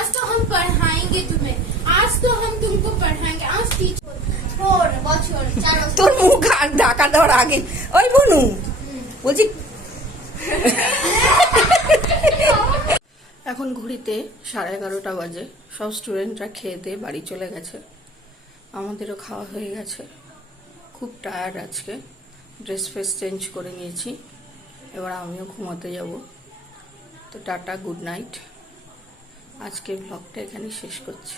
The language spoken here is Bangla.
आज तो हम पढ़ाएंगे तुम्हें, आज तो हम तुमको पढ़ाएंगे, आज তোর মুখ ঢাকা দেওয়ার আগে ওই বনু বলছি। এখন ঘড়িতে 11:30 বাজে। সব স্টুডেন্টরা খেয়ে দিয়ে বাড়ি চলে গেছে, আমাদেরও খাওয়া হয়ে গেছে। খুব টায়ার্ড আজকে, ড্রেস ফ্রেস চেঞ্জ করে নিয়েছি, এবার আমিও ঘুমাতে যাব। তো টাটা, গুড নাইট। আজকের ব্লগটা এখানে শেষ করছি।